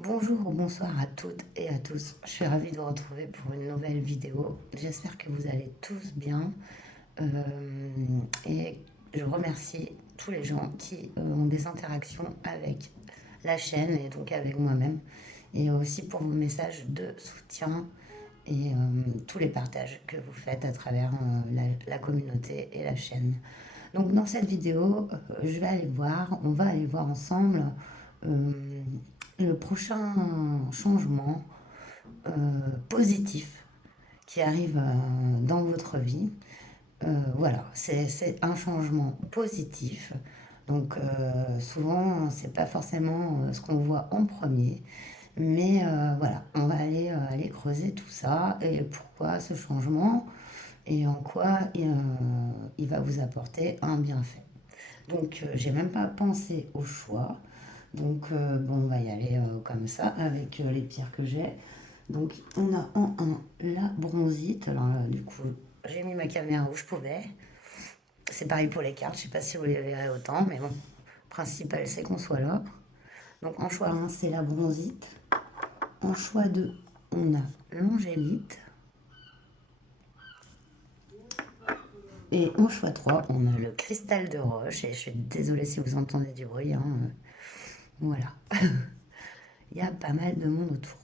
Bonjour ou bonsoir à toutes et à tous. Je suis ravie de vous retrouver pour une nouvelle vidéo. J'espère que vous allez tous bien. Et je remercie tous les gens qui ont des interactions avec la chaîne et donc avec moi-même. Et aussi pour vos messages de soutien et tous les partages que vous faites à travers la communauté et la chaîne. Donc dans cette vidéo, on va aller voir ensemble euh, le prochain changement euh, positif qui arrive dans votre vie. Voilà, c'est un changement positif. Donc souvent, c'est pas forcément ce qu'on voit en premier. Mais voilà, on va aller creuser tout ça et pourquoi ce changement et en quoi il va vous apporter un bienfait. Donc, j'ai même pas pensé au choix. Donc, bon, on va y aller comme ça avec les pierres que j'ai. Donc, on a en un la bronzite. Alors, du coup, j'ai mis ma caméra où je pouvais. C'est pareil pour les cartes. Je sais pas si vous les verrez autant, mais bon, le principal, c'est qu'on soit là. Donc, en choix 1, c'est la bronzite. En choix 2, on a l'angélite. Et en choix 3, on a le cristal de roche. Et je suis désolée si vous entendez du bruit, hein. Voilà. Il y a pas mal de monde autour.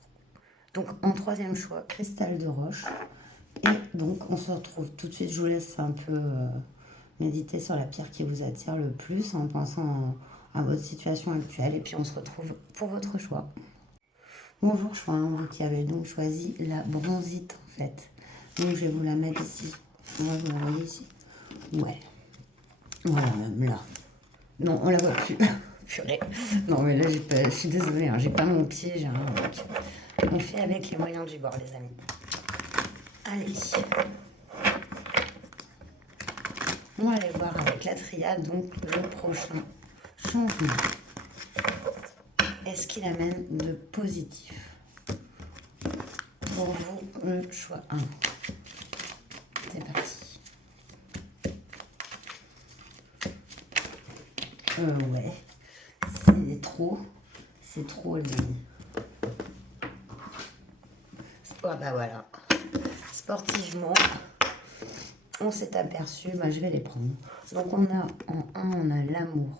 Donc en troisième choix, cristal de roche. Et donc on se retrouve tout de suite, je vous laisse un peu méditer sur la pierre qui vous attire le plus en pensant à votre situation actuelle. Et puis on se retrouve pour votre choix. Bonjour choix, vous qui avez donc choisi la bronzite en fait. Donc je vais vous la mettre ici. Moi vous la voyez ici. Ouais. Voilà, même là. Non, on la voit plus. Purée. Non, mais là, je suis désolée, hein, j'ai pas mon pied, j'ai un. Donc, on fait avec les moyens du bord, les amis. Allez. On va aller voir avec la triade, donc le prochain changement. Est-ce qu'il amène de positif? Pour vous, le choix 1. C'est parti. Ouais. C'est trop. C'est trop, les amis. Oh, bah voilà. Sportivement, on s'est aperçu, bah, je vais les prendre. Donc on a en 1, on a l'amour.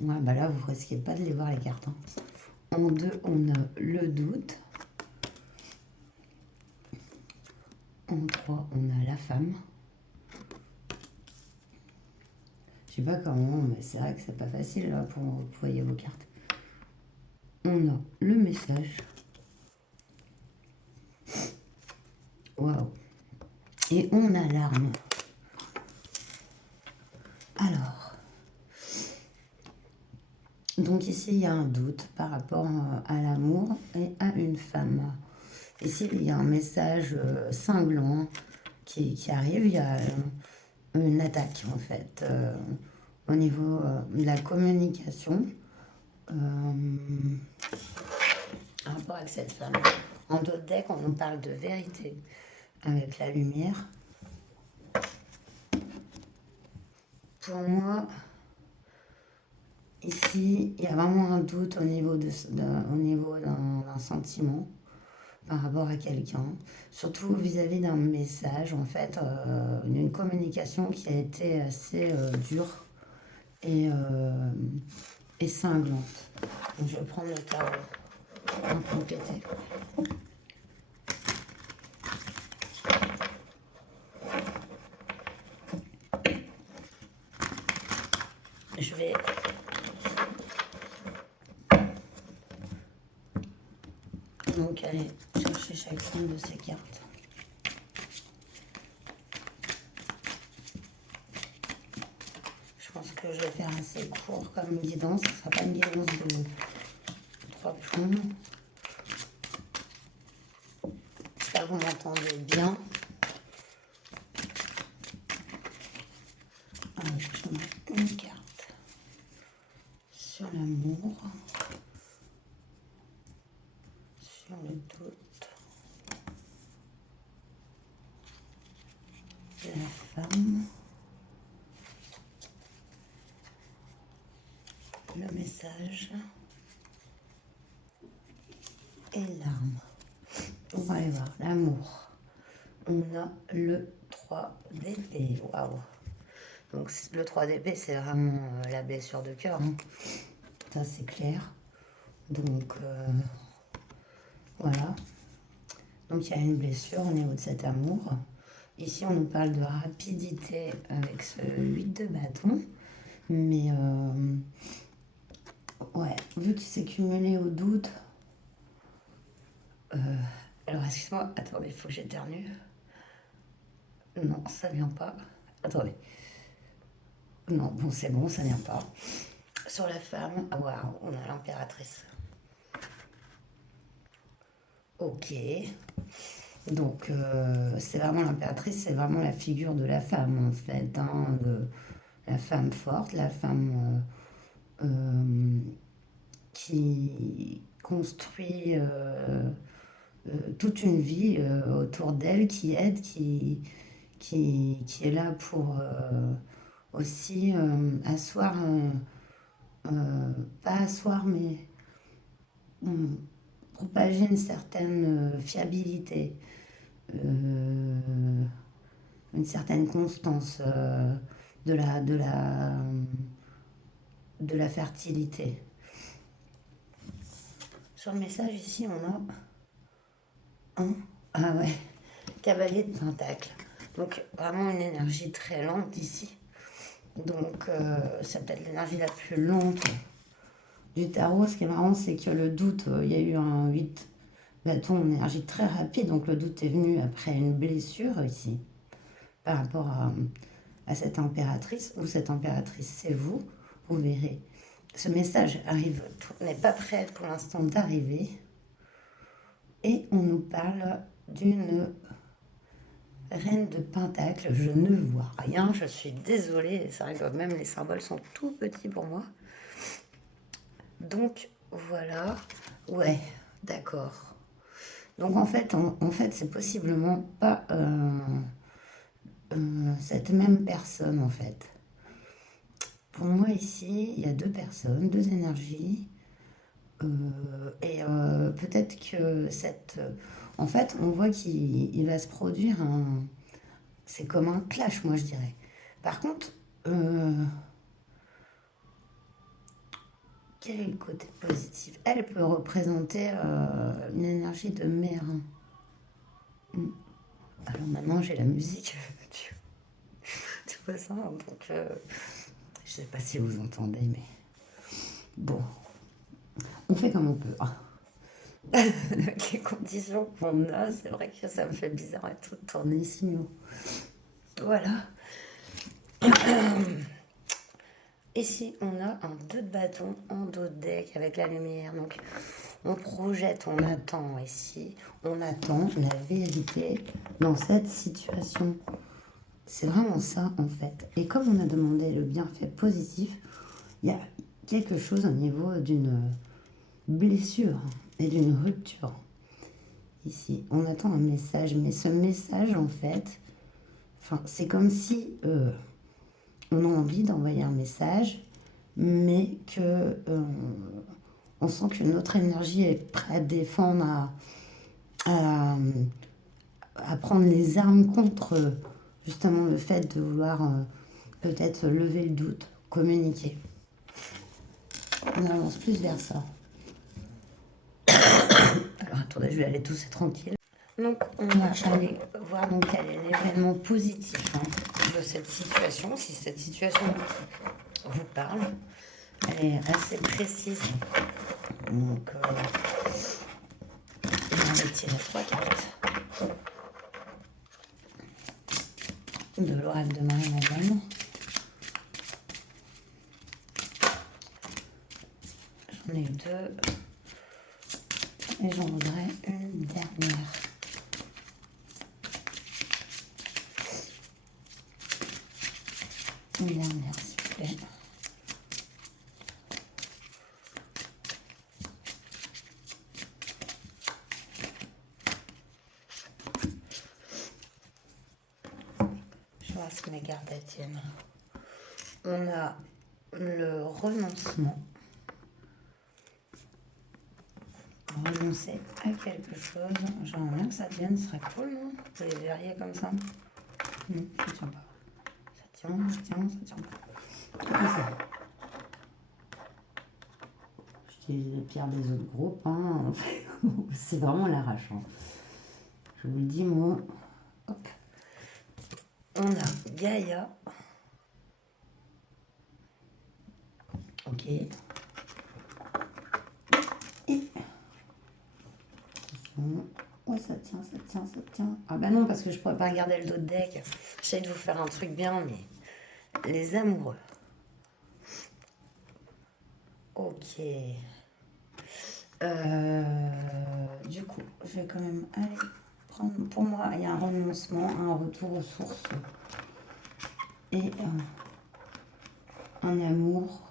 Ouais, bah là, vous risquez pas de les voir les cartes. Hein. En 2, on a le doute. En 3, on a la femme. Je sais pas comment, mais c'est vrai que c'est pas facile là, pour voyer vos cartes. On a le message. Waouh. Et on a l'arme. Alors. Donc ici, il y a un doute par rapport à l'amour et à une femme. Ici, il y a un message cinglant qui arrive. Il y a une attaque, en fait, au niveau de la communication. En rapport avec cette femme. En d'autres decks, on nous parle de vérité avec la lumière. Pour moi, ici, il y a vraiment un doute au niveau d'un sentiment par rapport à quelqu'un, surtout vis-à-vis d'un message, en fait, d'une communication qui a été assez dure et, cinglante. Donc, je vais prendre le tarot en compléter. Je vais donc aller chercher chacune de ces cartes. Je pense que je vais faire assez court comme guidance. Ce ne sera pas une guidance de 3 plombs. J'espère que vous m'entendez bien. Alors, je vais mettre une carte sur l'amour, sur le doute, la femme, le message et larmes. On va aller voir l'amour. On a le 3 d'épée. Waouh. Donc le 3 d'épée, c'est vraiment la blessure de cœur. Hein. Ça, c'est clair. Donc, voilà. Donc, il y a une blessure au niveau de cet amour. Ici, on nous parle de rapidité avec ce 8 de bâton. Mais, ouais, vu qu'il s'est cumulé au doute... alors, excuse-moi, attendez, il faut que j'éternue. Non, ça vient pas. Attendez. Non, bon, c'est bon, ça vient pas. Sur la femme, waouh, on a l'impératrice. Ok. Donc, c'est vraiment l'impératrice, c'est vraiment la figure de la femme, en fait. Hein, de la femme forte, la femme qui construit toute une vie autour d'elle, qui aide, qui est là pour aussi asseoir, pas asseoir, mais hum, propager une certaine fiabilité, une certaine constance de la, de la, de la fertilité. Sur le message ici, on a un, ah ouais, cavalier de pentacle. Donc vraiment une énergie très lente ici. Donc c'est peut-être l'énergie la plus lente du tarot. Ce qui est marrant, c'est que le doute, il y a eu un 8 bâton, une énergie très rapide. Donc le doute est venu après une blessure ici, par rapport à cette impératrice, ou cette impératrice, c'est vous. Vous verrez. Ce message arrive, n'est pas prêt pour l'instant d'arriver. Et on nous parle d'une reine de pentacle. Je ne vois rien, je suis désolée. C'est vrai que même les symboles sont tout petits pour moi. Donc voilà. Ouais, d'accord. Donc en fait, c'est possiblement pas cette même personne en fait. Pour moi ici, il y a deux personnes, deux énergies. Et peut-être que cette... en fait, on voit qu'il va se produire un... C'est comme un clash, moi, je dirais. Par contre, quel est le côté positif? Elle peut représenter une énergie de mer. Mm. Alors maintenant, j'ai la musique. Tu vois ça? Donc, je sais pas si vous entendez, mais... Bon, on fait comme on peut. Avec les conditions qu'on a, c'est vrai que ça me fait bizarre et tout tourner ici. Voilà. Ici, on a un 2 de bâton en dos de deck avec la lumière. Donc, on projette, on attend ici. On attend la vérité dans cette situation. C'est vraiment ça, en fait. Et comme on a demandé le bienfait positif, il y a quelque chose au niveau d'une blessure et d'une rupture. Ici, on attend un message. Mais ce message, en fait, c'est comme si on a envie d'envoyer un message, mais que on sent qu'une autre énergie est prête à défendre, à, à prendre les armes contre justement le fait de vouloir peut-être lever le doute, communiquer. On avance plus vers ça. Alors attendez, je vais aller tousser tranquille. Donc on va aller voir donc quel est l'événement positif de cette situation, si cette situation vous parle. Elle est assez précise. Donc, on va tirer 3 cartes de l'oracle de Marie-Madeleine. J'en ai eu 2. Et j'en voudrais une dernière. Une dernière, s'il vous plaît. Je vois ce que mes cartes tiennent. On a le renoncement. renoncer à quelque chose. J'aimerais bien que ça tienne, ce serait cool, non? Vous les verriez comme ça. Non, ça tient pas. Ça tient, ça tient, ça tient pas. Comme ça. J'utilise les pierres des autres groupes. Hein. C'est vraiment l'arrache. Hein. Je vous le dis, moi. Hop. On a Gaïa. Ok. Et ouais, ça tient, ça tient, ça tient. Ah bah non, parce que je pourrais pas regarder le dos de deck. J'essaie de vous faire un truc bien, mais les amoureux. Ok. Du coup, je vais quand même aller prendre. Pour moi, il y a un renoncement, un retour aux sources et un amour.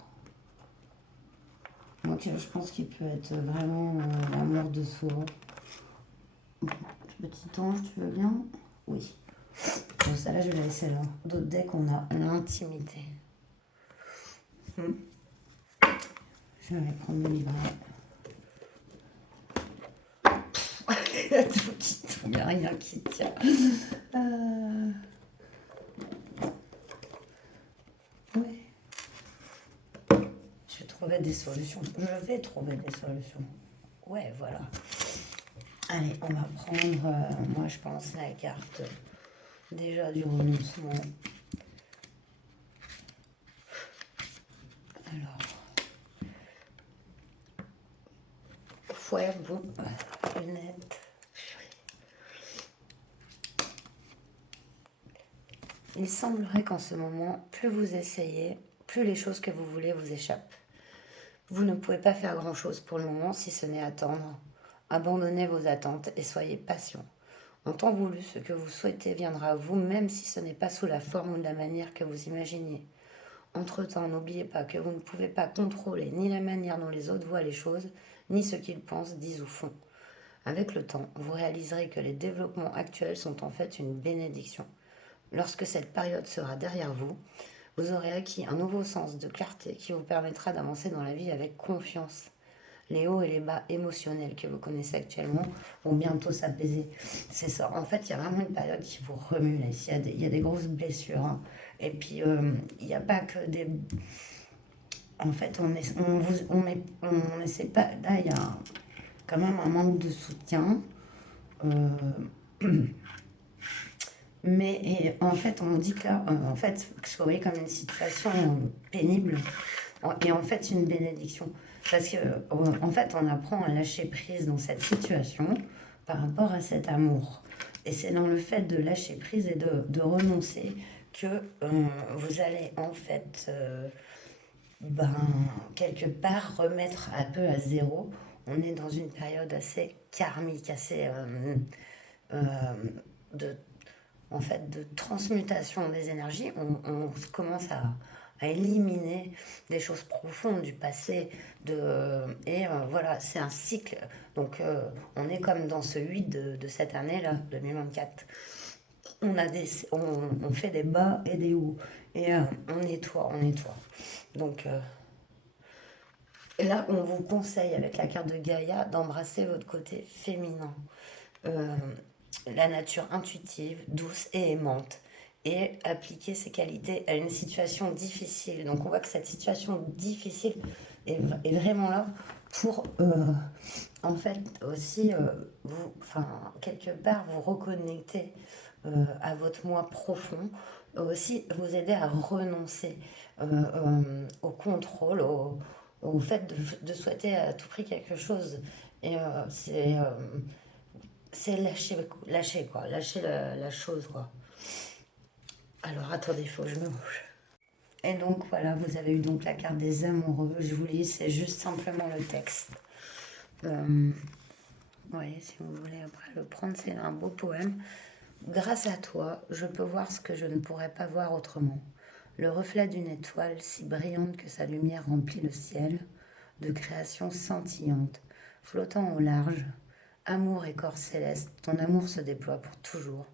Donc, je pense qu'il peut être vraiment l'amour de soi. Petit ange, tu veux bien? Oui. Bon, ça là, je vais la laisser là. D'autres decks, on a l'intimité. Je vais aller prendre le livret. Il y a tout qui tombe, il n'y a rien qui tient. Ouais. Je vais trouver des solutions. Je vais trouver des solutions. Ouais, voilà. Allez, on va prendre, moi je pense, la carte déjà du renoncement. Alors, bon, lunettes. Il semblerait qu'en ce moment, plus vous essayez, plus les choses que vous voulez vous échappent. Vous ne pouvez pas faire grand-chose pour le moment si ce n'est attendre. Abandonnez vos attentes et soyez patient. En temps voulu, ce que vous souhaitez viendra à vous, même si ce n'est pas sous la forme ou de la manière que vous imaginiez. Entre-temps, n'oubliez pas que vous ne pouvez pas contrôler ni la manière dont les autres voient les choses, ni ce qu'ils pensent, disent ou font. Avec le temps, vous réaliserez que les développements actuels sont en fait une bénédiction. Lorsque cette période sera derrière vous, vous aurez acquis un nouveau sens de clarté qui vous permettra d'avancer dans la vie avec confiance. Les hauts et les bas émotionnels que vous connaissez actuellement vont bientôt s'apaiser. C'est ça. En fait, il y a vraiment une période qui vous remue là. Ici, il y a des grosses blessures. Hein. Et puis, il n'y a pas que des... En fait, on essaie pas... Là, il y a quand même un manque de soutien. Mais en fait, on dit que là, en fait, que ce voyez comme une situation pénible et en fait une bénédiction. Parce que en fait, on apprend à lâcher prise dans cette situation par rapport à cet amour. Et c'est dans le fait de lâcher prise et de renoncer que vous allez en fait, quelque part remettre un peu à zéro. On est dans une période assez karmique, assez de en fait, de transmutation des énergies, on commence à éliminer des choses profondes du passé. Et voilà, c'est un cycle. Donc, on est comme dans ce 8 de cette année-là, 2024. On fait des bas et des hauts. Et on nettoie, on nettoie. Donc, là, on vous conseille, avec la carte de Gaïa, d'embrasser votre côté féminin. La nature intuitive, douce et aimante, et appliquer ces qualités à une situation difficile. Donc on voit que cette situation difficile est vraiment là pour, en fait, aussi, quelque part, vous reconnecter à votre moi profond, aussi vous aider à renoncer au contrôle, au fait de souhaiter à tout prix quelque chose. Et c'est lâcher quoi, lâcher la chose quoi. Alors attendez, il faut que je me bouge. Et donc voilà, vous avez eu donc la carte des amoureux. Je vous lis, c'est juste simplement le texte. Oui, si vous voulez après le prendre, c'est un beau poème. Grâce à toi, je peux voir ce que je ne pourrais pas voir autrement. Le reflet d'une étoile si brillante que sa lumière remplit le ciel, de création scintillante, flottant au large. Amour et corps céleste, ton amour se déploie pour toujours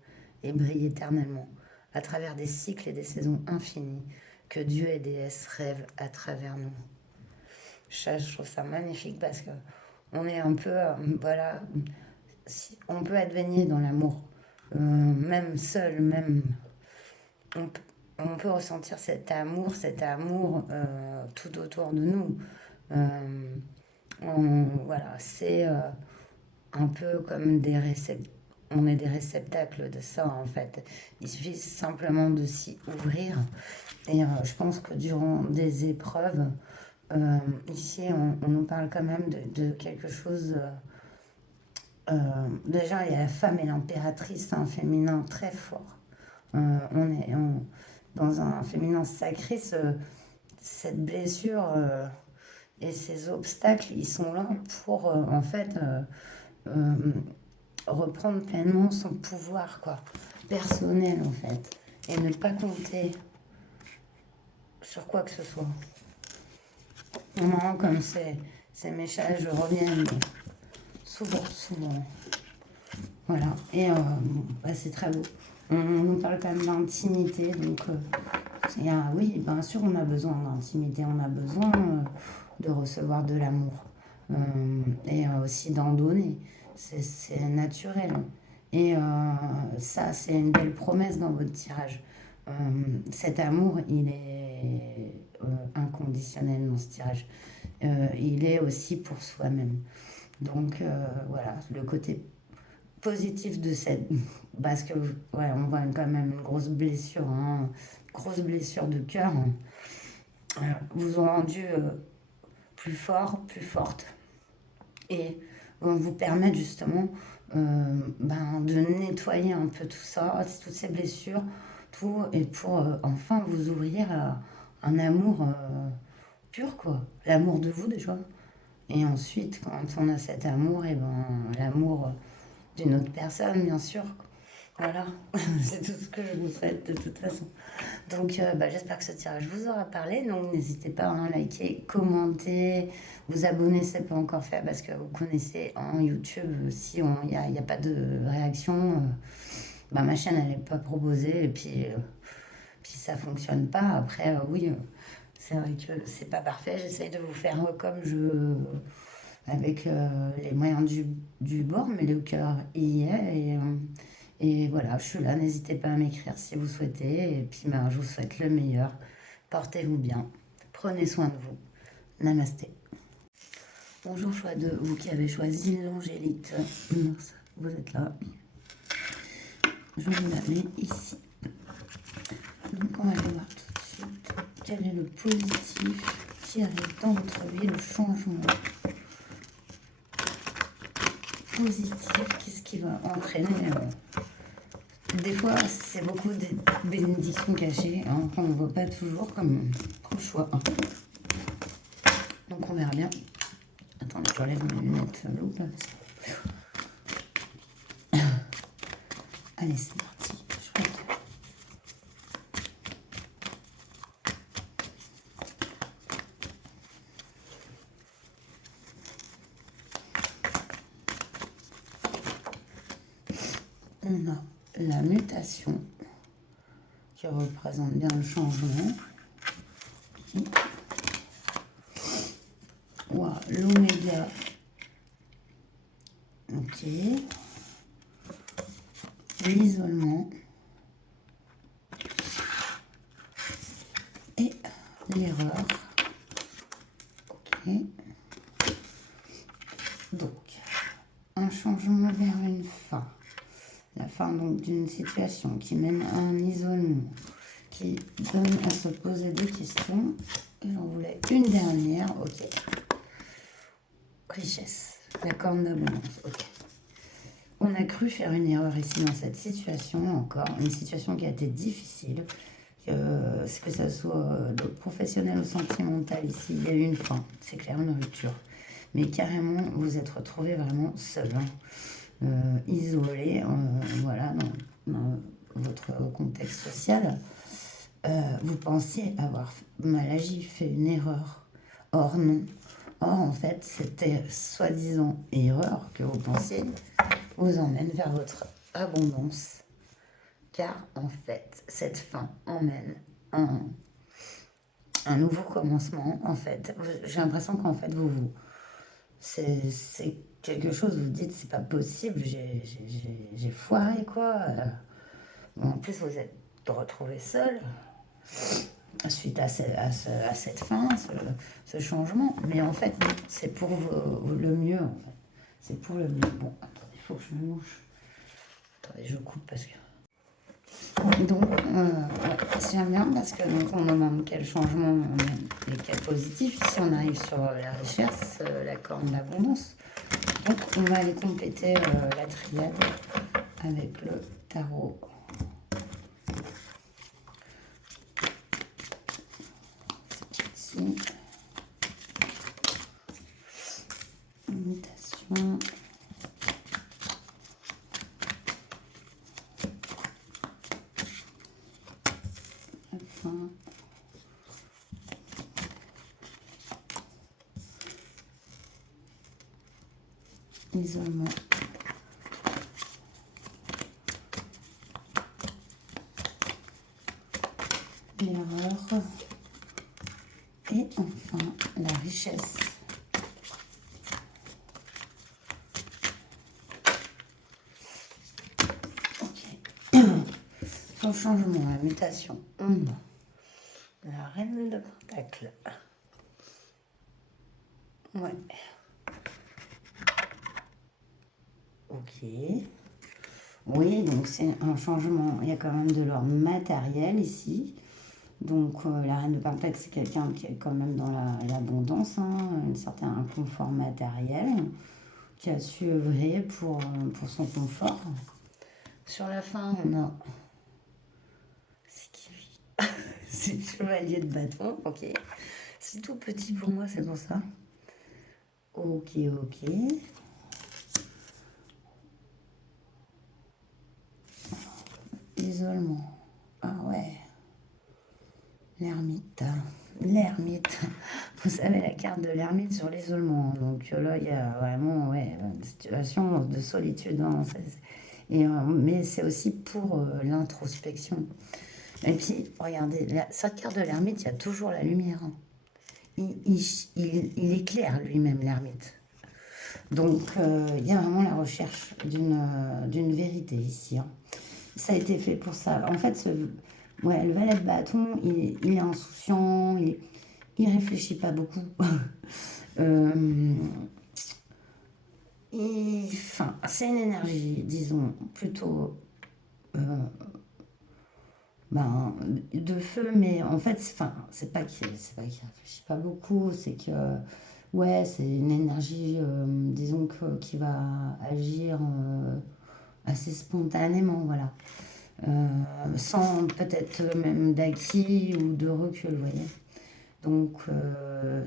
et brille éternellement, à travers des cycles et des saisons infinies, que Dieu et déesse rêvent à travers nous. Je trouve ça magnifique parce que on est un peu, voilà, on peut être baigné dans l'amour, même seul, même, on, on peut ressentir cet amour tout autour de nous. Euh, voilà, c'est un peu comme on est des réceptacles de ça en fait. Il suffit simplement de s'y ouvrir. Et je pense que durant des épreuves, ici on nous parle quand même de quelque chose. Déjà, il y a la femme et l'impératrice, un féminin très fort. On est dans un féminin sacré, cette blessure et ces obstacles, ils sont là pour en fait euh, reprendre pleinement son pouvoir quoi, personnel en fait, et ne pas compter sur quoi que ce soit. Vraiment, comme ces messages reviennent souvent, souvent. Voilà, et bah, c'est très beau. On nous parle quand même d'intimité, donc oui, bien sûr, on a besoin d'intimité, on a besoin de recevoir de l'amour et aussi d'en donner. C'est naturel. Et ça, c'est une belle promesse dans votre tirage. Euh, Cet amour, il est inconditionnel dans ce tirage. Il est aussi pour soi-même. Donc voilà, le côté positif de cette... Parce que, ouais, on voit quand même une grosse blessure de cœur. Vous ont rendu plus fort, plus forte. Et vont vous permettre justement de nettoyer un peu tout ça, toutes ces blessures, tout, et pour enfin vous ouvrir à un amour pur, quoi. L'amour de vous déjà. Et ensuite, quand on a cet amour, et ben l'amour d'une autre personne, bien sûr. Voilà, c'est tout ce que je vous souhaite de toute façon. Donc, j'espère que ce tirage vous aura parlé. Donc, n'hésitez pas à liker, commenter, vous abonner si ce n'est pas encore fait parce que vous connaissez en YouTube, si il n'y a pas de réaction, ma chaîne elle n'est pas proposée et puis ça fonctionne pas. Après, oui, c'est vrai que c'est pas parfait. J'essaye de vous faire comme avec les moyens du bord, mais le cœur y est. Et voilà, je suis là. N'hésitez pas à m'écrire si vous souhaitez. Et puis, je vous souhaite le meilleur. Portez-vous bien. Prenez soin de vous. Namasté. Bonjour, choix de vous qui avez choisi l'angélite. Vous êtes là. Je vais la mets ici. Donc, on va aller voir tout de suite quel est le positif qui arrive dans votre vie, le changement positif, qu'est-ce qui va entraîner des fois, c'est beaucoup de bénédictions cachées qu'on ne voit pas toujours comme choix. Donc, on verra bien. Attendez, j'enlève mes lunettes loupe. Allez, c'est parti. On a la mutation qui représente bien le changement. Wow, l'oméga. Ok. L'isolement. Et l'erreur. Ok. Donc, un changement vers une fin. La fin donc d'une situation qui mène à un isolement, qui donne à se poser des questions. Et j'en voulais une dernière, ok. Richesse, la corne d'abondance, ok. On a cru faire une erreur ici dans cette situation, encore une situation qui a été difficile, que ça soit professionnel ou sentimental ici, il y a eu une fin, c'est clair, une rupture. Mais carrément, vous êtes retrouvé vraiment seul. Isolé, voilà, dans votre contexte social, vous pensiez avoir mal agi, fait une erreur. Or, non. Or, en fait, c'était soi-disant erreur que vous pensiez vous emmène vers votre abondance. Car, en fait, cette fin emmène un nouveau commencement. En fait, j'ai l'impression qu'en fait, C'est quelque chose, vous dites, c'est pas possible, j'ai foiré, quoi. Bon, en plus, vous êtes retrouvé seul suite à cette fin, ce changement. Mais en fait, non, c'est pour le mieux, en fait. C'est pour le mieux. Bon, attendez, il faut que je me mouche. Attendez, je coupe parce que... Donc, ouais, j'aime bien parce que donc, on demande quel changement et quel positif. Ici, on arrive sur la richesse, la corne de l'abondance. Donc, on va aller compléter la triade avec le tarot. C'est parti. Imitation. Enfin. Isolement. L'erreur. Et enfin, la richesse. Ok. Son changement, la mutation. La reine de Pentacle. Ouais. Ok. Oui, donc c'est un changement. Il y a quand même de l'ordre matériel ici. Donc la reine de Pentacle, c'est quelqu'un qui est quand même dans l'abondance, un certain confort matériel, qui a su œuvrer pour son confort. Sur la fin, on a... C'est qui lui? C'est le chevalier de bâton, ok. C'est tout petit pour moi, c'est pour ça. Ok, ok. Isolement. Ah ouais. L'ermite. L'ermite. Vous savez, la carte de l'ermite sur l'isolement. Donc là, il y a vraiment une situation de solitude. Mais c'est aussi pour l'introspection. Et puis, regardez, cette carte de l'ermite, il y a toujours la lumière. Il éclaire lui-même, l'ermite. Donc, il y a vraiment la recherche d'une vérité ici. Ça a été fait pour ça. En fait, le valet de bâton, il est insouciant, il réfléchit pas beaucoup. Enfin, c'est une énergie, disons, plutôt de feu, mais en fait, c'est pas qu'il réfléchit pas beaucoup, c'est que, ouais, c'est une énergie, disons, qui va agir assez spontanément, voilà. Sans peut-être même d'acquis ou de recul, vous voyez. Donc,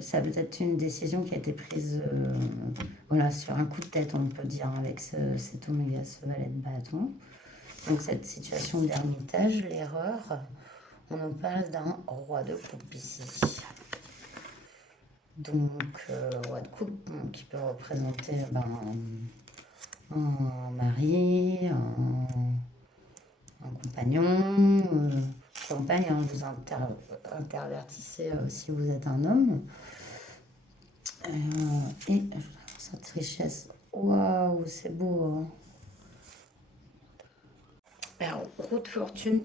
ça peut être une décision qui a été prise voilà, sur un coup de tête, on peut dire, avec cet oméga, ce valet de bâton. Donc, cette situation d'ermitage, l'erreur, on nous parle d'un roi de coupe ici. Donc, roi de coupe qui peut représenter un mari, un compagnon, compagne, vous intervertissez si vous êtes un homme. Et cette richesse, waouh, c'est beau. Alors, roue de fortune,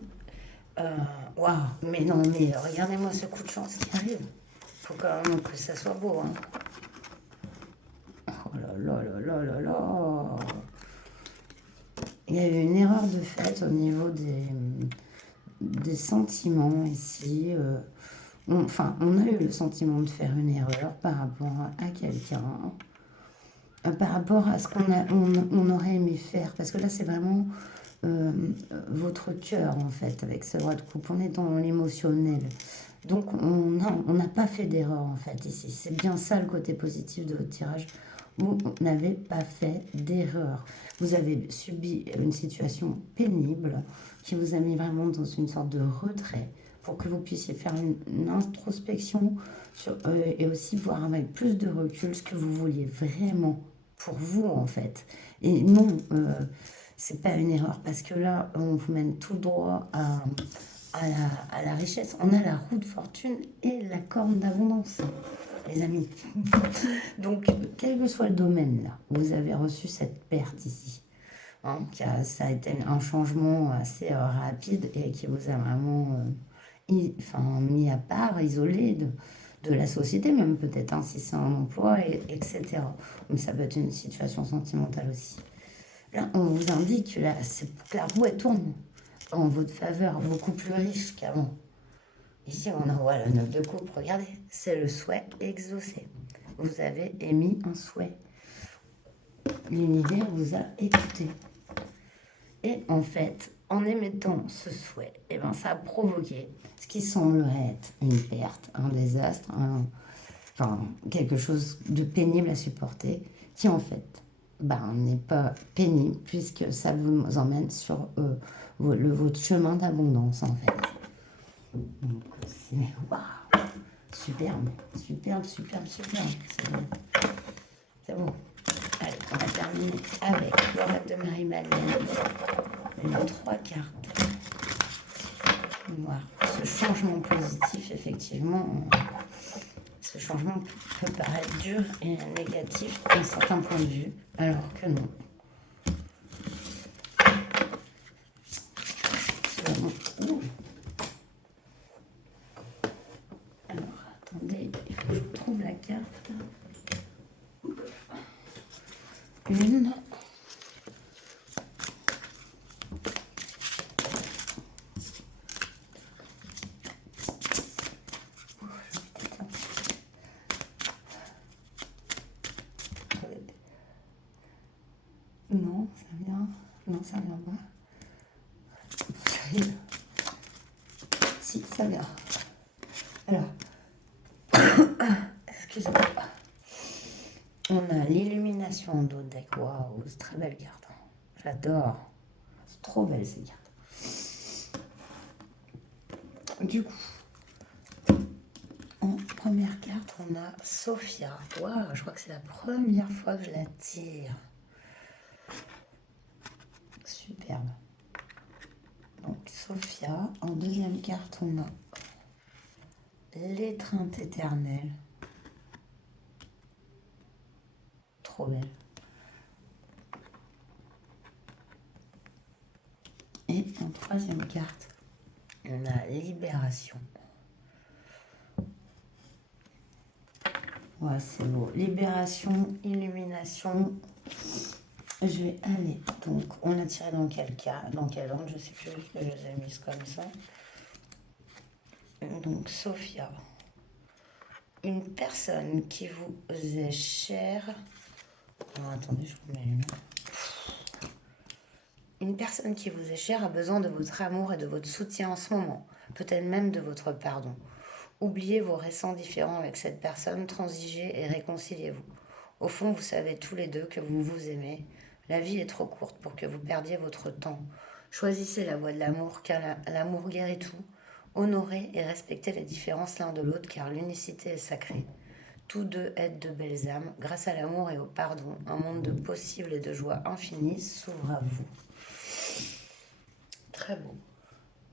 waouh, mais non, mais regardez-moi ce coup de chance qui arrive. Faut quand même que ça soit beau. Oh là là là là là là. Il y a eu une erreur de fait au niveau des sentiments ici. On a eu le sentiment de faire une erreur par rapport à quelqu'un, par rapport à ce on aurait aimé faire. Parce que là, c'est vraiment votre cœur, en fait, avec ce roi de coupe. On est dans l'émotionnel. Donc, on n'a pas fait d'erreur, en fait, ici. C'est bien ça, le côté positif de votre tirage. Vous n'avez pas fait d'erreur. Vous avez subi une situation pénible qui vous a mis vraiment dans une sorte de retrait pour que vous puissiez faire une introspection et aussi voir avec plus de recul ce que vous vouliez vraiment pour vous, en fait. Et non, c'est pas une erreur parce que là, on vous mène tout droit à la richesse. On a la roue de fortune et la corne d'abondance. les amis. Donc, quel que soit le domaine, là, vous avez reçu cette perte ici. Hein, ça a été un changement assez rapide et qui vous a vraiment mis à part, isolé de la société, même peut-être hein, si c'est un emploi, etc. Donc ça peut être une situation sentimentale aussi. Là, on vous indique que là, c'est pour que la roue elle tourne en votre faveur, beaucoup plus riche qu'avant. Ici, on envoie le 9 de coupe, regardez, c'est le souhait exaucé. Vous avez émis un souhait. L'univers vous a écouté. Et en fait, en émettant ce souhait, eh ben, ça a provoqué ce qui semblerait être une perte, un désastre, quelque chose de pénible à supporter, qui en fait n'est pas pénible puisque ça vous emmène sur votre chemin d'abondance en fait. Donc c'est waouh, superbe, superbe, superbe, superbe. C'est bon. Allez, on va terminer avec l'oracle de Marie-Madeleine. Les 3 cartes. Voilà. Ce changement positif, effectivement, ce changement peut paraître dur et négatif d'un certain point de vue, alors que non. Alors, attendez, il faut que je trouve la carte. Une. Non, ça vient. Non, ça vient pas. Ça vient. Si, ça vient. Alors, excusez-moi. On a l'illumination d'Odek. Waouh, c'est très belle carte. J'adore. C'est trop belle ces cartes. Du coup, en première carte, on a Sophia. Waouh, je crois que c'est la première fois que je la tire. Superbe. Donc Sophia. En deuxième carte, on a l'étreinte éternelle. Trop belle. Et en troisième carte, on a libération. Ouais, c'est beau. Libération, illumination. Je vais aller. Donc, on a tiré dans quel cas, dans quel ordre, je sais plus, parce que je les ai mises comme ça. Donc, Sophia. Une personne qui vous est chère. Oh, attendez, je remets les lunettes. Une personne qui vous est chère a besoin de votre amour et de votre soutien en ce moment, peut-être même de votre pardon. Oubliez vos récents différends avec cette personne, transigez et réconciliez-vous. Au fond, vous savez tous les deux que vous vous aimez. La vie est trop courte pour que vous perdiez votre temps. Choisissez la voie de l'amour, car l'amour guérit tout. Honorez et respectez les différences l'un de l'autre, car l'unicité est sacrée. Tous deux êtes de belles âmes. Grâce à l'amour et au pardon, un monde de possibles et de joie infinie s'ouvre à vous. Très beau.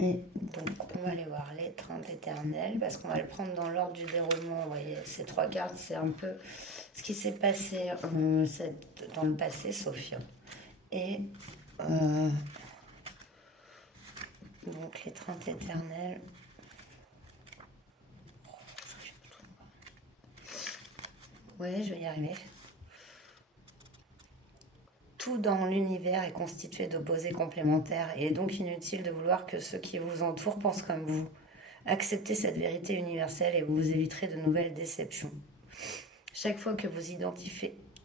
Et donc, on va aller voir l'étreinte éternelle, parce qu'on va le prendre dans l'ordre du déroulement. Vous voyez, ces 3 cartes, c'est un peu ce qui s'est passé dans le passé, Sophia. Et donc, l'étreinte éternelle. Ouais, je vais y arriver. Tout dans l'univers est constitué d'opposés complémentaires et est donc inutile de vouloir que ceux qui vous entourent pensent comme vous. Acceptez cette vérité universelle et vous éviterez de nouvelles déceptions. Chaque fois que vous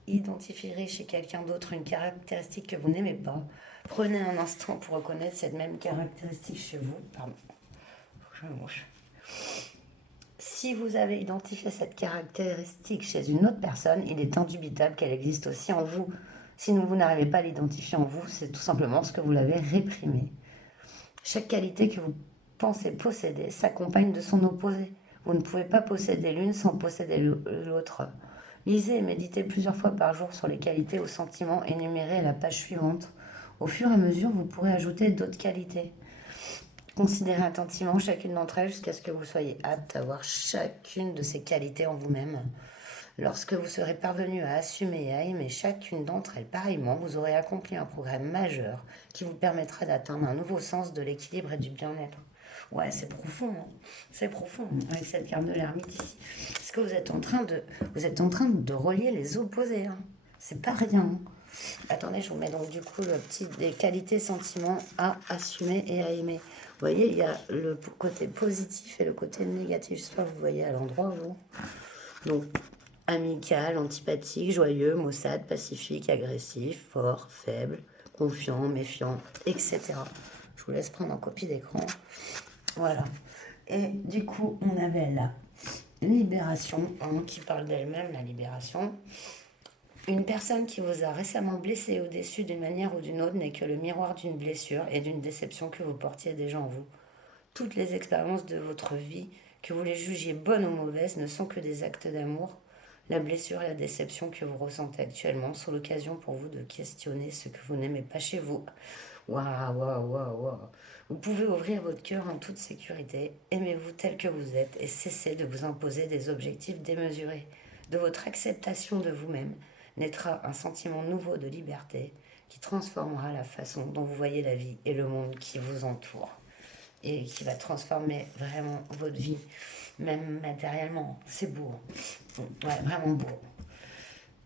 identifierez chez quelqu'un d'autre une caractéristique que vous n'aimez pas, prenez un instant pour reconnaître cette même caractéristique chez vous. Pardon. Faut que je me mouche. Si vous avez identifié cette caractéristique chez une autre personne, il est indubitable qu'elle existe aussi en vous. Si vous n'arrivez pas à l'identifier en vous, c'est tout simplement parce que vous l'avez réprimé. Chaque qualité que vous pensez posséder s'accompagne de son opposé. Vous ne pouvez pas posséder l'une sans posséder l'autre. Lisez et méditez plusieurs fois par jour sur les qualités ou sentiments énumérés à la page suivante. Au fur et à mesure, vous pourrez ajouter d'autres qualités. Considérez attentivement chacune d'entre elles jusqu'à ce que vous soyez apte à voir chacune de ces qualités en vous-même. Lorsque vous serez parvenu à assumer et à aimer chacune d'entre elles pareillement, vous aurez accompli un progrès majeur qui vous permettra d'atteindre un nouveau sens de l'équilibre et du bien-être. Ouais, c'est profond, hein. C'est profond, avec cette carte de l'ermite ici. Parce que vous êtes en train de relier les opposés, hein. C'est pas rien, hein. Attendez, je vous mets donc du coup le petit des qualités, sentiments à assumer et à aimer. Vous voyez, il y a le côté positif et le côté négatif. J'espère que vous voyez à l'endroit, vous. Donc, amical, antipathique, joyeux, maussade, pacifique, agressif, fort, faible, confiant, méfiant, etc. Je vous laisse prendre en copie d'écran. Voilà. Et du coup, on avait la libération, hein, qui parle d'elle-même, la libération. Une personne qui vous a récemment blessé ou déçu d'une manière ou d'une autre n'est que le miroir d'une blessure et d'une déception que vous portiez déjà en vous. Toutes les expériences de votre vie, que vous les jugiez bonnes ou mauvaises, ne sont que des actes d'amour. La blessure et la déception que vous ressentez actuellement sont l'occasion pour vous de questionner ce que vous n'aimez pas chez vous. Waouh, waouh, waouh, waouh. Vous pouvez ouvrir votre cœur en toute sécurité, aimez-vous tel que vous êtes et cessez de vous imposer des objectifs démesurés. De votre acceptation de vous-même naîtra un sentiment nouveau de liberté qui transformera la façon dont vous voyez la vie et le monde qui vous entoure. Et qui va transformer vraiment votre vie, même matériellement. C'est beau. Ouais, vraiment beau.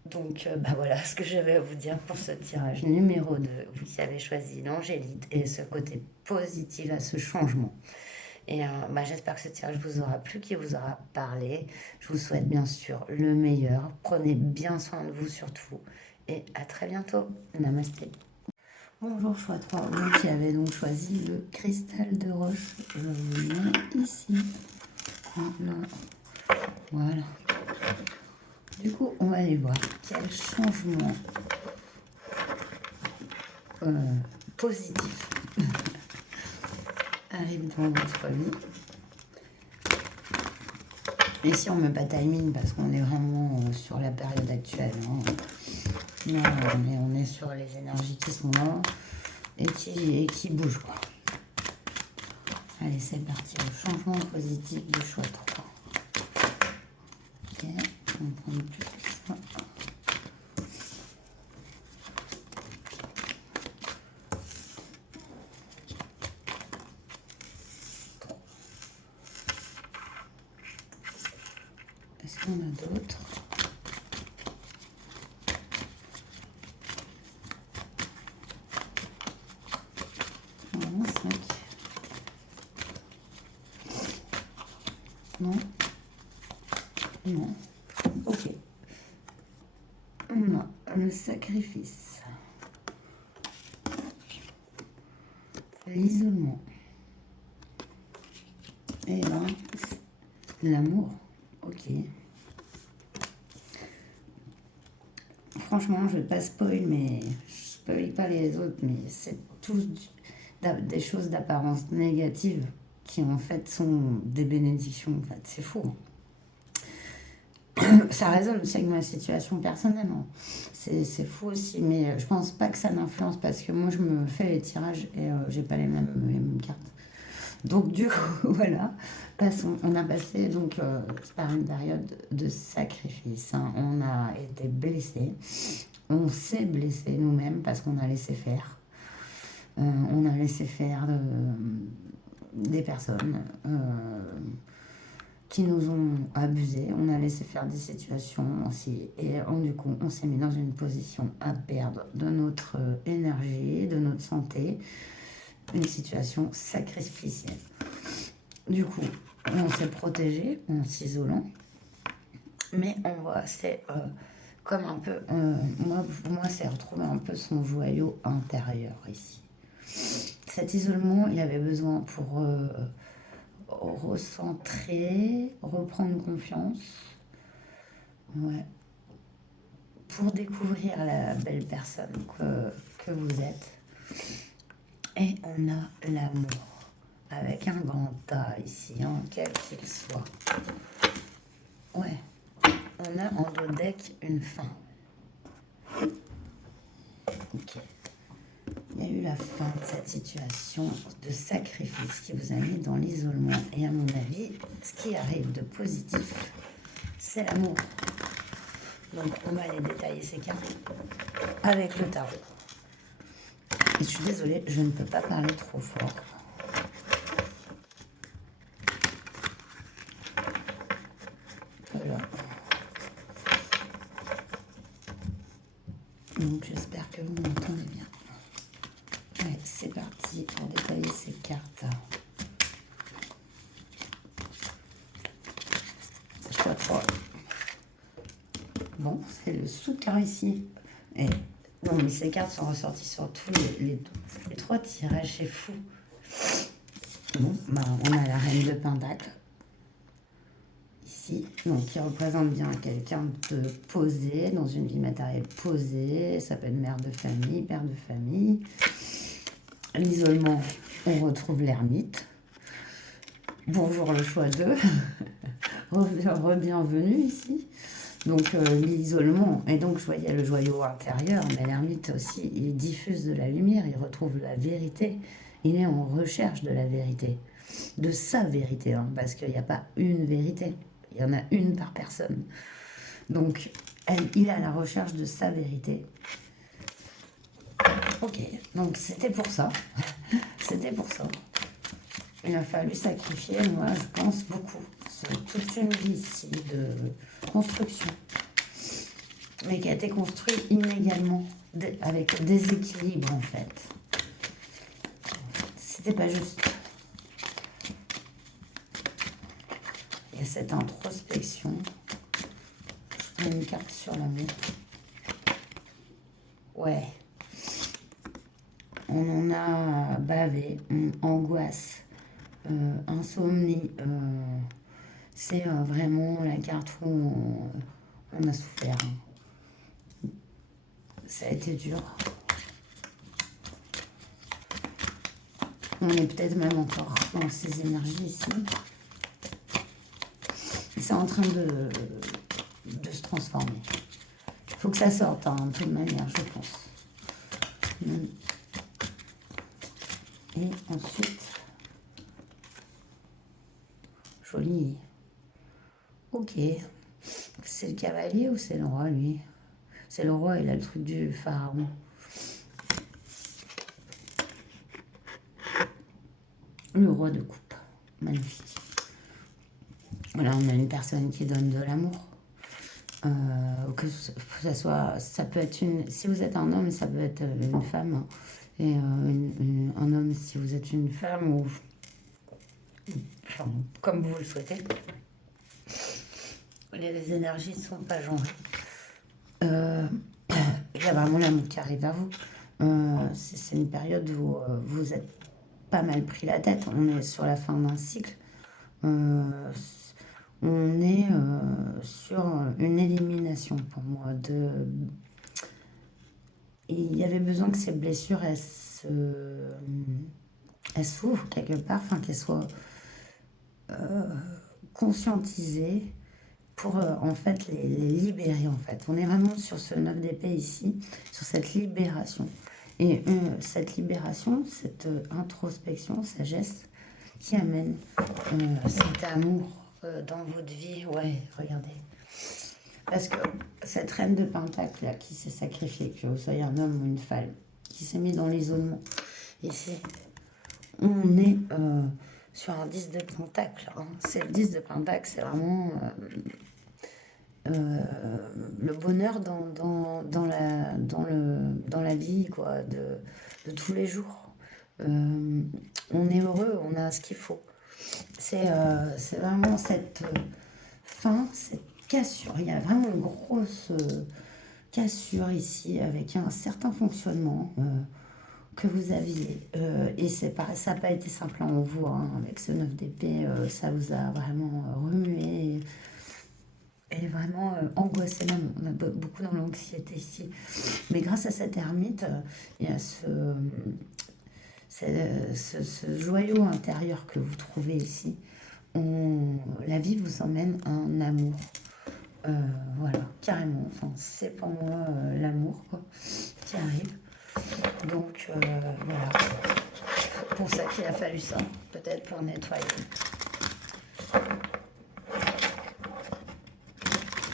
Donc, voilà ce que j'avais à vous dire pour ce tirage numéro 2. Vous qui avez choisi l'angélite et ce côté positif à ce changement. Et j'espère que ce tirage vous aura plu, qu'il vous aura parlé. Je vous souhaite bien sûr le meilleur. Prenez bien soin de vous surtout. Et à très bientôt. Namasté. Bonjour choix 3, vous qui avez donc choisi le cristal de roche. Je vous le mets ici. Voilà. Du coup, on va aller voir quel changement positif arrive dans votre vie. Ici, on ne met pas timing parce qu'on est vraiment sur la période actuelle, hein. Non, mais on est sur les énergies qui sont là et qui bougent, quoi. Allez, c'est parti. Le changement positif du choix 3. Ok, on prend plus que ça. Est-ce qu'on a d'autres? Non, 5. Non. Non. Ok. On a le sacrifice. L'isolement. Et là, l'amour. Ok. Franchement, je vais pas spoil, mais je spoil pas les autres, mais c'est tous des choses d'apparence négative qui en fait sont des bénédictions. En fait, c'est fou. Ça résonne aussi avec ma situation personnelle, hein. C'est fou aussi, mais je pense pas que ça m'influence parce que moi je me fais les tirages et j'ai pas les mêmes cartes. Donc du coup, voilà, on a passé donc par une période de sacrifice, hein. On a été blessés, on s'est blessé nous-mêmes parce qu'on a laissé faire. On a laissé faire des personnes qui nous ont abusés, on a laissé faire des situations aussi, et du coup on s'est mis dans une position à perdre de notre énergie, de notre santé, une situation sacrificielle. Du coup, on s'est protégé en s'isolant, mais on voit, c'est comme un peu, pour moi, c'est retrouver un peu son joyau intérieur ici. Cet isolement, il avait besoin pour recentrer, reprendre confiance, ouais, pour découvrir la belle personne que vous êtes. Et on a l'amour, avec un grand A ici, hein, quel qu'il soit. Ouais, on a en dos deck une fin. Ok. Il il y a eu la fin de cette situation de sacrifice qui vous a mis dans l'isolement. Et à mon avis, ce qui arrive de positif, c'est l'amour. Donc on va aller détailler ces cartes avec le tarot. Et je suis désolée, je ne peux pas parler trop fort. Voilà. Donc j'espère que vous m'entendez bien. Ouais, c'est parti pour détailler ces cartes. Je sais pas trop. Bon, c'est le soutien ici. Et non, mais ces cartes sont ressorties sur tous les 3 tirages, c'est fou. Bon, bah, on a la reine de Pentacle. Ici, donc qui représente bien quelqu'un de posé, dans une vie matérielle posée. Ça peut être mère de famille, père de famille. L'isolement, on retrouve l'ermite. Bonjour le choix 2. Bienvenue ici. Donc l'isolement, et donc je voyais le joyau intérieur, mais l'ermite aussi, il diffuse de la lumière, il retrouve la vérité. Il est en recherche de la vérité, de sa vérité, hein, parce qu'il n'y a pas une vérité. Il y en a une par personne. Donc, il est à la recherche de sa vérité. Ok, donc c'était pour ça. C'était pour ça. Il a fallu sacrifier, moi, je pense beaucoup. C'est toute une vie ici de construction. Mais qui a été construite inégalement, avec déséquilibre, en fait. C'était pas juste. Il y a cette introspection. Je mets une carte sur l'amour. Ouais. On en a bavé, angoisse, insomnie. C'est vraiment la carte où on a souffert. Ça a été dur. On est peut-être même encore dans ces énergies ici. C'est en train de se transformer. Il faut que ça sorte, hein, de toute manière, je pense. Et ensuite, joli. Ok. C'est le cavalier ou c'est le roi, lui? C'est le roi, il a le truc du pharaon. Le roi de coupe. Magnifique. Voilà, on a une personne qui donne de l'amour. Que ça soit, ça peut être une, si vous êtes un homme, ça peut être une femme, hein, et un homme si vous êtes une femme, ou enfin, comme vous le souhaitez. Les énergies ne sont pas genrées. Il y a vraiment l'amour qui arrive à vous. C'est une période où vous êtes pas mal pris la tête. On est sur la fin d'un cycle. On est sur une élimination pour moi. Il y avait besoin que ces blessures, elles s'ouvrent quelque part, enfin qu'elles soient conscientisées pour en fait les libérer en fait. On est vraiment sur ce 9 d'épée ici, sur cette libération. Et cette libération, cette introspection, sagesse, qui amène cet amour dans votre vie. Ouais, regardez. Parce que cette reine de Pentacle là, qui s'est sacrifiée, que vous soyez un homme ou une femme, qui s'est mis dans l'isolement, ici, on est sur un 10 de Pentacle. Hein. C'est le 10 de Pentacle, c'est vraiment le bonheur dans la vie, quoi, de tous les jours. On est heureux, on a ce qu'il faut. C'est vraiment cette fin, cette cassure. Il y a vraiment une grosse cassure ici avec un certain fonctionnement que vous aviez. Et ça n'a pas été simple, on voit, hein, avec ce 9 d'épée, ça vous a vraiment remué. Et vraiment angoissé même. On a beaucoup dans l'anxiété ici. Mais grâce à cette ermite, il y a ce joyau intérieur que vous trouvez ici. La vie vous emmène un amour. Voilà, carrément. Enfin, c'est pour moi l'amour quoi, qui arrive. Donc voilà, pour ça qu'il a fallu ça, peut-être pour nettoyer.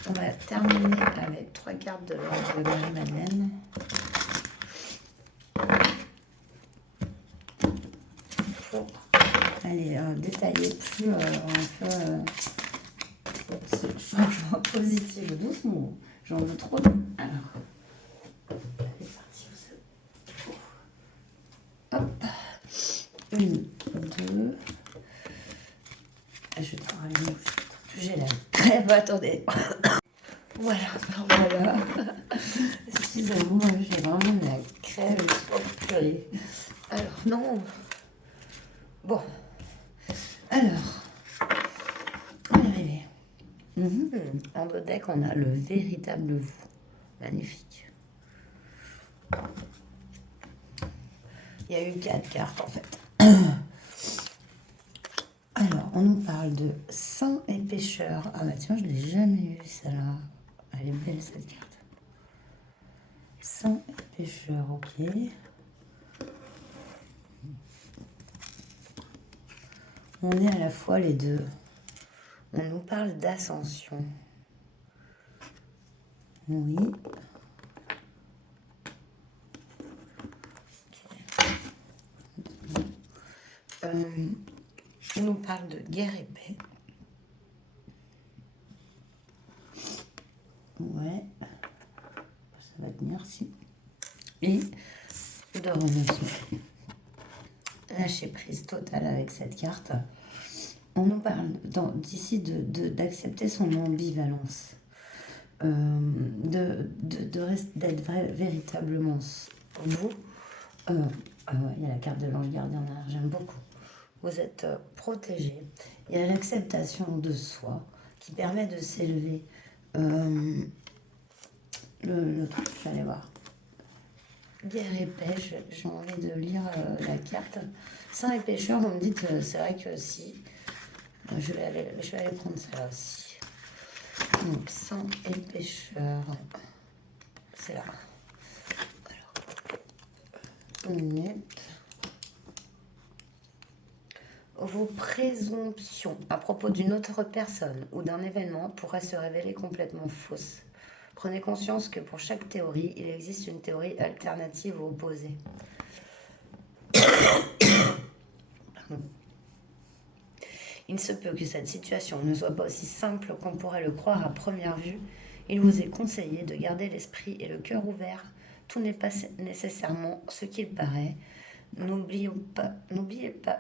On va terminer avec 3 cartes de l'ordre de Marie-Madeleine. Pour aller détailler plus un peu ce changement positif. Doucement, j'en veux trop. Alors, elle est partie où ça? Hop, 1, 2. Je vais devoir aller me bouger. J'ai la crève, attendez. Voilà, voilà. Excusez-moi, j'ai vraiment la crève, je pleurer. Alors, non. Bon. Alors, on est arrivé. En bas deck, on a le véritable vous. Magnifique. Il y a eu 4 cartes en fait. Alors, on nous parle de saint et pêcheur. Ah bah tiens, je ne l'ai jamais eu celle-là. Elle est belle cette carte. Saint et pêcheur, ok. On est à la fois les deux. On nous parle d'ascension. Oui. Okay. On nous parle de guerre et paix. Ouais. Ça va tenir, si. Et de renoncement. Lâcher prise totale avec cette carte. On nous parle d'ici d'accepter son ambivalence. D'être véritablement vous. Ouais, il y a la carte de l'ange gardien derrière, j'aime beaucoup. Vous êtes protégé. Il y a l'acceptation de soi qui permet de s'élever. Le truc, je vais aller voir. Guerre et pêche, j'ai envie de lire la carte. Saint et pêcheur, vous me dites, c'est vrai que si. Je vais aller prendre ça aussi. Donc, saint et pêcheur. C'est là. Alors, une minute. Vos présomptions à propos d'une autre personne ou d'un événement pourraient se révéler complètement fausses. Prenez conscience que pour chaque théorie, il existe une théorie alternative ou opposée. Il se peut que cette situation ne soit pas aussi simple qu'on pourrait le croire à première vue. Il vous est conseillé de garder l'esprit et le cœur ouverts. Tout n'est pas nécessairement ce qu'il paraît. N'oubliez pas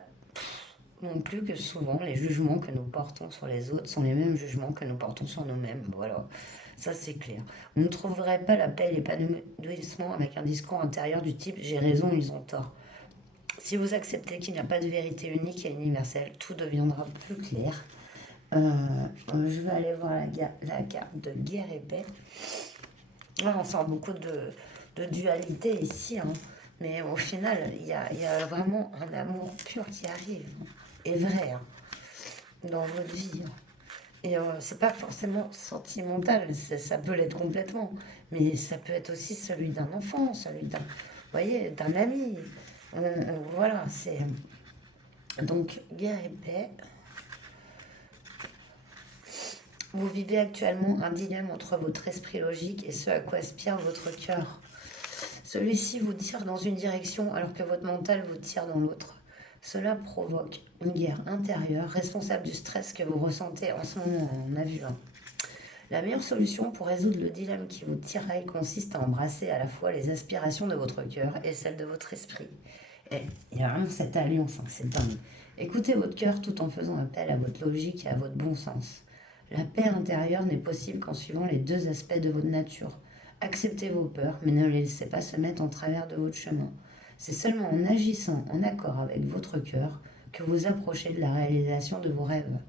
non plus que souvent les jugements que nous portons sur les autres sont les mêmes jugements que nous portons sur nous-mêmes. Voilà, ça c'est clair. On ne trouverait pas la paix et l'épanouissement avec un discours intérieur du type « j'ai raison, ils ont tort ». Si vous acceptez qu'il n'y a pas de vérité unique et universelle, tout deviendra plus clair. Je vais aller voir la carte de guerre et paix. Là, on sent beaucoup de dualité ici, hein. Mais au final, il y a vraiment un amour pur qui arrive, et vrai, hein, dans votre vie. Et c'est pas forcément sentimental, ça peut l'être complètement, mais ça peut être aussi celui d'un enfant, celui d'un, vous voyez, d'un ami. Voilà, c'est donc guerre et paix. Vous vivez actuellement un dilemme entre votre esprit logique et ce à quoi aspire votre cœur. Celui-ci vous tire dans une direction alors que votre mental vous tire dans l'autre. Cela provoque une guerre intérieure responsable du stress que vous ressentez en ce moment. On a vu. La meilleure solution pour résoudre le dilemme qui vous tiraille consiste à embrasser à la fois les aspirations de votre cœur et celles de votre esprit. Et il y a vraiment cette alliance, hein, c'est dingue. Écoutez votre cœur tout en faisant appel à votre logique et à votre bon sens. La paix intérieure n'est possible qu'en suivant les deux aspects de votre nature. Acceptez vos peurs, mais ne les laissez pas se mettre en travers de votre chemin. C'est seulement en agissant en accord avec votre cœur que vous approchez de la réalisation de vos rêves.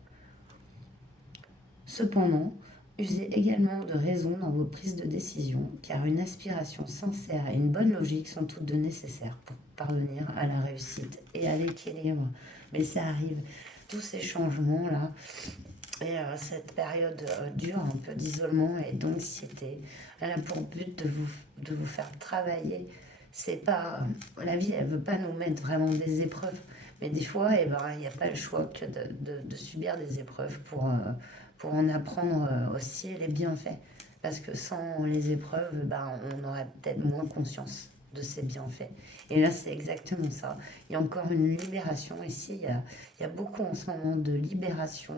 Cependant, usez également de raison dans vos prises de décision, car une aspiration sincère et une bonne logique sont toutes deux nécessaires pour parvenir à la réussite et à l'équilibre. Mais ça arrive, tous ces changements-là, et cette période dure, un peu d'isolement et d'anxiété, elle a pour but de vous faire travailler c'est pas... La vie, elle veut pas nous mettre vraiment des épreuves. Mais des fois, eh ben, il n'y a pas le choix que de subir des épreuves pour en apprendre aussi les bienfaits. Parce que sans les épreuves, ben, on aurait peut-être moins conscience de ces bienfaits. Et là, c'est exactement ça. Il y a encore une libération ici. Il y a beaucoup en ce moment de libération,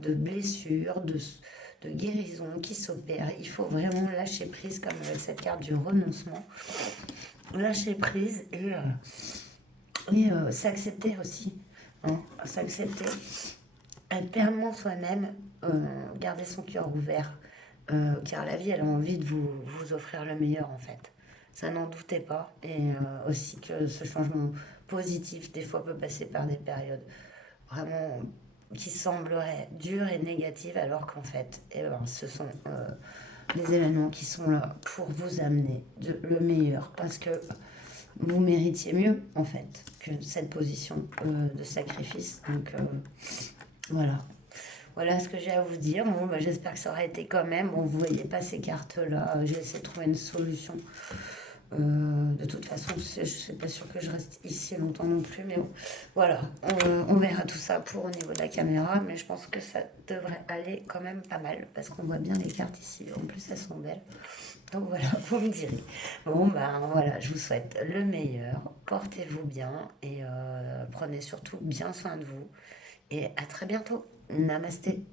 de blessures, de guérison qui s'opère. Il faut vraiment lâcher prise, comme avec cette carte du renoncement. Lâcher prise et s'accepter aussi. Hein, s'accepter, être pleinement soi-même, garder son cœur ouvert. Car la vie, elle a envie de vous offrir le meilleur en fait. Ça n'en doutez pas. Et aussi que ce changement positif, des fois, peut passer par des périodes vraiment qui sembleraient dures et négatives, alors qu'en fait, eh ben, ce sont des événements qui sont là pour vous amener le meilleur. Parce que vous méritiez mieux, en fait, que cette position de sacrifice. Donc, voilà. Voilà ce que j'ai à vous dire. Bon, bah, j'espère que ça aura été quand même. Bon, vous voyez pas ces cartes-là. J'ai essayé de trouver une solution. De toute façon, je ne suis pas sûre que je reste ici longtemps non plus. Mais bon, voilà. On verra tout ça pour au niveau de la caméra. Mais je pense que ça devrait aller quand même pas mal. Parce qu'on voit bien les cartes ici. En plus, elles sont belles. Donc voilà, vous me direz. Bon, ben voilà, je vous souhaite le meilleur. Portez-vous bien et prenez surtout bien soin de vous. Et à très bientôt. Namasté.